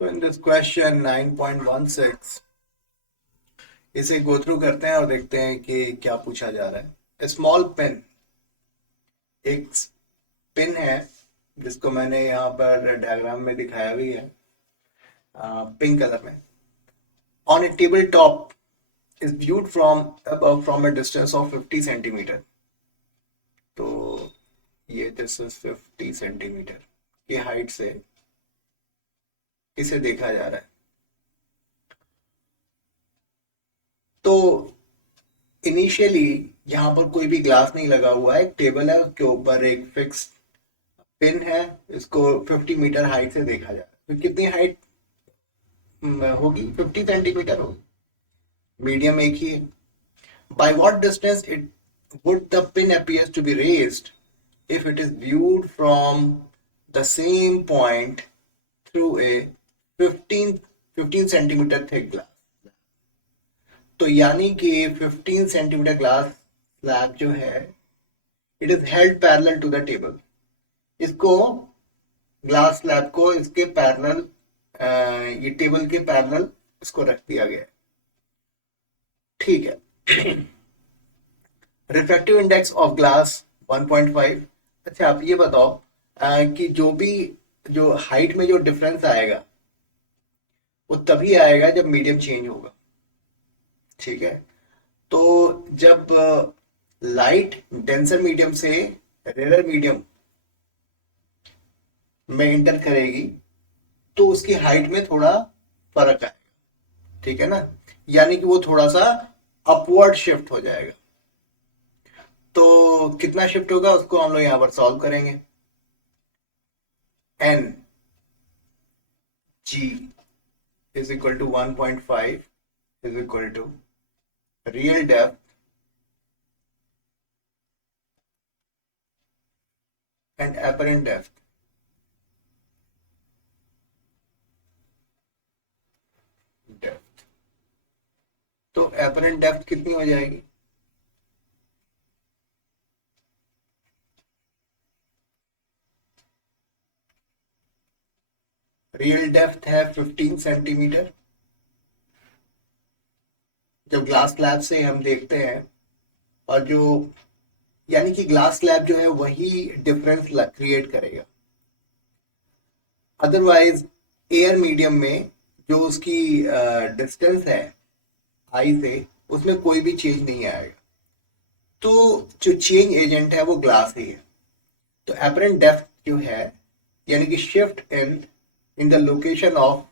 So in this question 9.16 इसे go through करते हैं और देखते हैं कि क्या पूछा जा रहा है। स्मॉल पेन, एक पिन है जिसको मैंने यहाँ पर डायग्राम में दिखाया भी है पिंक कलर में। On A table top is viewed from above from a distance of 50 centimetre. तो ये दिस इज 50 सेंटीमीटर की हाइट से इसे देखा जा रहा है। तो इनिशियली यहाँ पर कोई भी ग्लास नहीं लगा हुआ है, एक टेबल है, उसके ऊपर एक फिक्स पिन है, इसको 50 मीटर हाइट से देखा जा रहा है। तो कितनी हाइट होगी? 50 सेंटीमीटर होगी, मीडियम एक ही है। By what distance it would the pin appears to be raised if it is viewed from the same point through a 15 centimetre thick glass. तो यानी कि 15 सेंटीमीटर ग्लास स्लैब जो है it is held parallel to the table. इसको glass slab को इसके parallel, ये table के पैरेलल इसको रख दिया गया है। ठीक है। Refractive index of glass 1.5। अच्छा आप ये बताओ कि जो हाइट में जो डिफरेंस आएगा वो तभी आएगा जब मीडियम चेंज होगा। ठीक है। तो जब लाइट डेंसर मीडियम से रेयर मीडियम में इंटर करेगी तो उसकी हाइट में थोड़ा फर्क आएगा। ठीक है ना, यानी कि वो थोड़ा सा अपवर्ड शिफ्ट हो जाएगा। तो कितना शिफ्ट होगा उसको हम लोग यहां पर सॉल्व करेंगे। N G is equal to 1.5 is equal to real depth and apparent depth. Depth तो apparent डेप्थ कितनी हो जाएगी? रियल डेप्थ है 15 सेंटीमीटर। जब ग्लास स्लैब से हम देखते हैं और जो यानी कि ग्लास स्लैब जो है वही डिफरेंस क्रिएट करेगा। अदरवाइज एयर मीडियम में जो उसकी डिस्टेंस है आई से उसमें कोई भी चेंज नहीं आएगा। तो जो चेंज एजेंट है वो ग्लास ही है। तो एपरेंट डेप्थ जो है यानी कि shift in the location of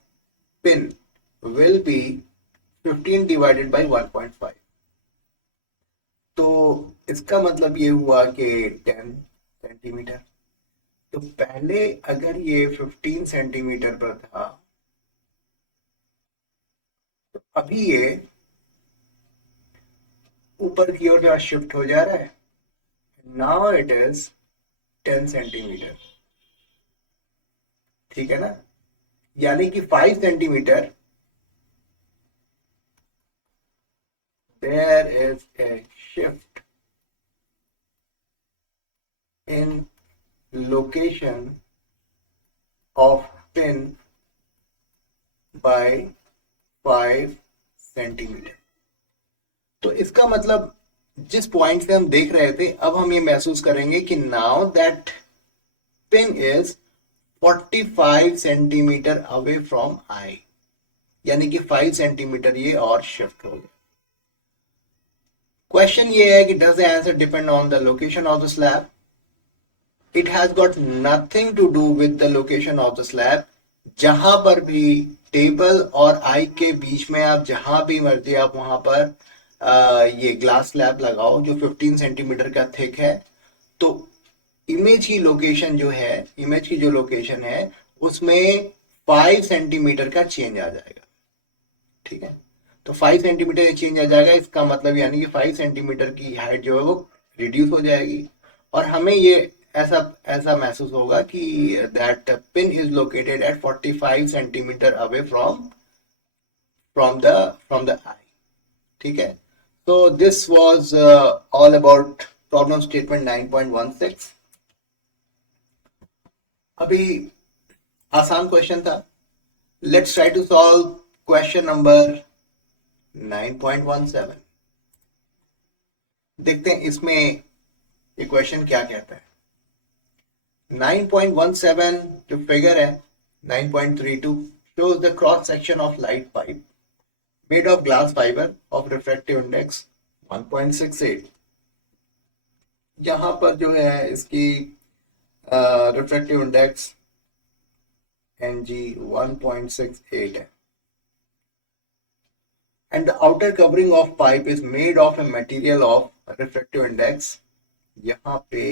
pin will be 15 divided by 1.5। तो इसका मतलब ये हुआ कि 10 सेंटीमीटर। तो पहले अगर ये 15 सेंटीमीटर पर था तो अभी ये ऊपर की ओर शिफ्ट हो जा रहा है। Now it is 10 centimetre. ठीक है ना, यानी कि 5 centimetre there is a shift in location of pin by 5 centimetre. तो इसका मतलब जिस पॉइंट से हम देख रहे थे अब हम ये महसूस करेंगे कि now that pin is 45 centimetre away from I, यानी कि 5 सेंटीमीटर ये और शिफ्ट हो गया। क्वेश्चन ये है कि does the answer depend on the location of the slab? It has got nothing to do with the location of the slab. जहां पर भी टेबल और आई के बीच में आप जहां भी मर्जी आप वहां पर ये ग्लास स्लैब लगाओ जो 15 सेंटीमीटर का थिक है, तो इमेज की लोकेशन जो है, इमेज की जो लोकेशन है उसमें 5 सेंटीमीटर का चेंज आ जाएगा। ठीक है, तो 5 सेंटीमीटर चेंज आ जाएगा। इसका मतलब यानी कि 5 सेंटीमीटर की हाइट जो है वो रिड्यूस हो जाएगी और हमें ये ऐसा ऐसा महसूस होगा कि that pin is located at 45 centimetre away from the eye. ठीक है, तो this was all about problem statement 9.16। अभी आसान क्वेश्चन था, Let's try to solve question number 9.17. देखते हैं इसमें ये क्वेश्चन क्या कहता है। 9.17 जो फिगर है 9.32 shows the cross section of light pipe made of glass fiber of refractive index 1.68। यहाँ पर जो है इसकी रिफ्रैक्टिव इंडेक्स NG 1.68 है। And the outer covering of pipe is made of a material of refractive index, यहाँ पे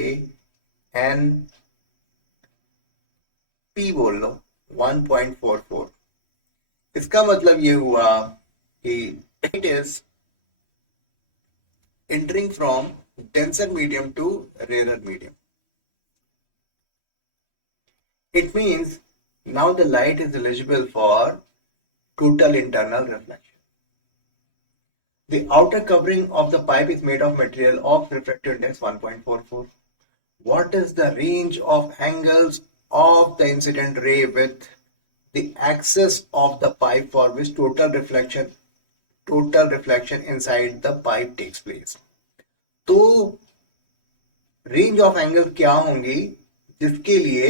N P बोल लो 1.44। इसका मतलब ये हुआ कि it is entering from denser medium to rarer medium. It means now the light is eligible for total internal reflection. The outer covering of the pipe is made of material of refractive index 1.44. What is the range of angles of the incident ray with the axis of the pipe for which total reflection inside the pipe takes place? तो range of angle क्या होंगी जिसके लिए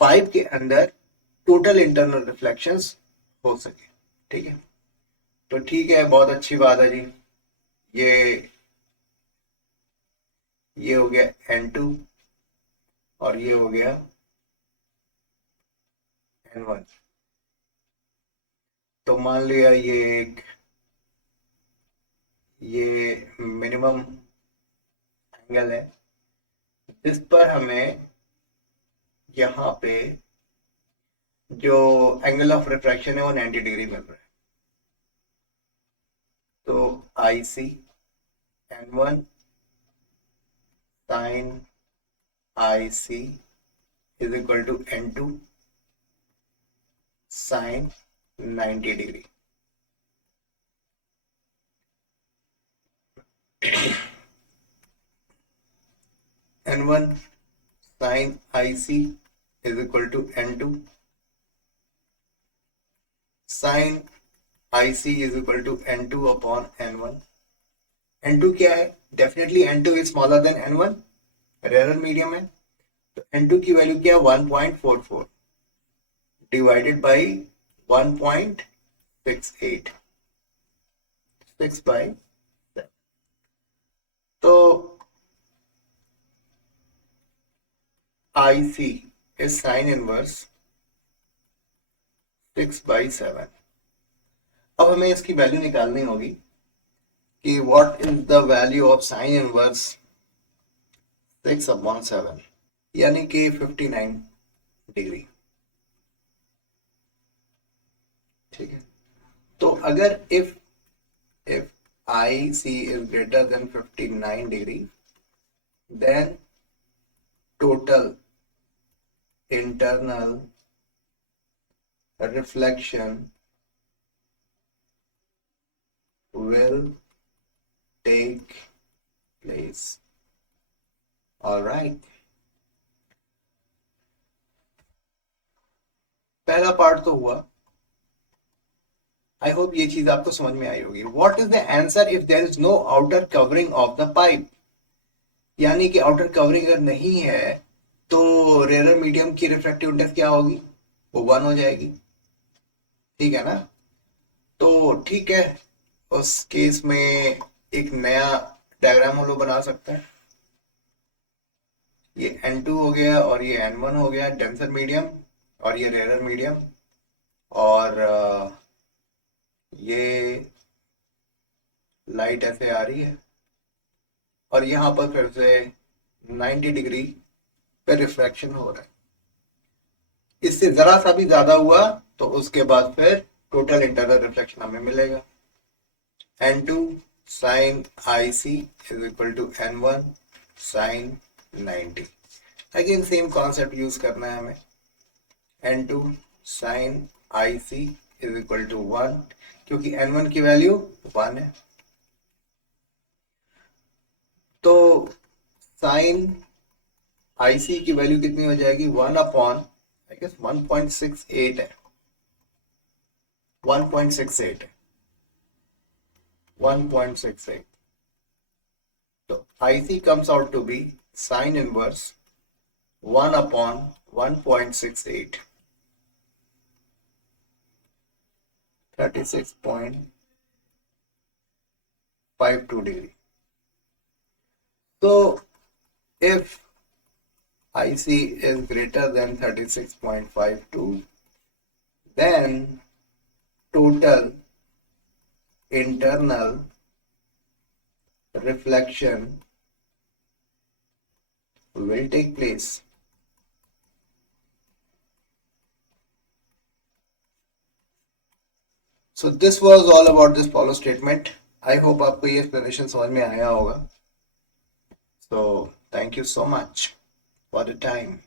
pipe के अंदर total internal reflections हो सके। ठीक है, तो ठीक है, बहुत अच्छी बात है जी। ये हो गया N2 और ये हो गया N1। तो मान लिया ये मिनिमम एंगल है जिस पर हमें यहाँ पे जो एंगल ऑफ रिफ्रैक्शन है वो 90 डिग्री मिल रहा है। तो IC N1 sin IC is equal to N2 sin 90 degree. N1 sin IC is equal to N2 sin IC is equal to N2 upon N1। N2 क्या है? Definitely N2 is smaller than N1, rare medium है। तो N2 की value क्या है? 1.44 divided by 1.68, 6/7। तो IC is sin inverse 6/7। अब हमें इसकी वैल्यू निकालनी होगी कि what is the value of sine inverse 6/7, यानी कि 59 डिग्री। ठीक है, तो अगर if IC is greater than 59 degree, then total internal reflection will take place. All right. पहला पार्ट तो हुआ। आई होप ये चीज आपको समझ में आई होगी। What is the answer if there is no outer covering of the pipe, यानी कि आउटर कवरिंग अगर नहीं है तो रेयर मीडियम की रिफ्रैक्टिव इंडेक्स क्या होगी? वो 1 हो जाएगी। ठीक है ना? तो ठीक है, उस केस में एक नया डायग्राम हम लोग बना सकते हैं। ये N2 हो गया और ये N1 हो गया, डेंसर मीडियम, और ये रेयर मीडियम, और ये लाइट ऐसे आ रही है और यहाँ पर फिर से 90 डिग्री पे रिफ्रैक्शन हो रहा है। इससे जरा सा भी ज्यादा हुआ तो उसके बाद फिर टोटल इंटरनल रिफ्लेक्शन हमें मिलेगा। N2 sin IC is equal to N1 sin 90। Again same concept use करना है हमें। N2 sin IC is equal to 1, क्योंकि N1 की वैल्यू 1 है। तो sin IC की वैल्यू कितनी हो जाएगी? 1 अपॉन आई गेस 1.68 है। 1.68 1.68. So IC comes out to be sine inverse 1 upon 1.68, 36.52 degree. So if IC is greater than 36.52, then total internal reflection will take place. So this was all about this follow statement. I hope आपको ये explanation समझ में आया होगा. So thank you so much for the time.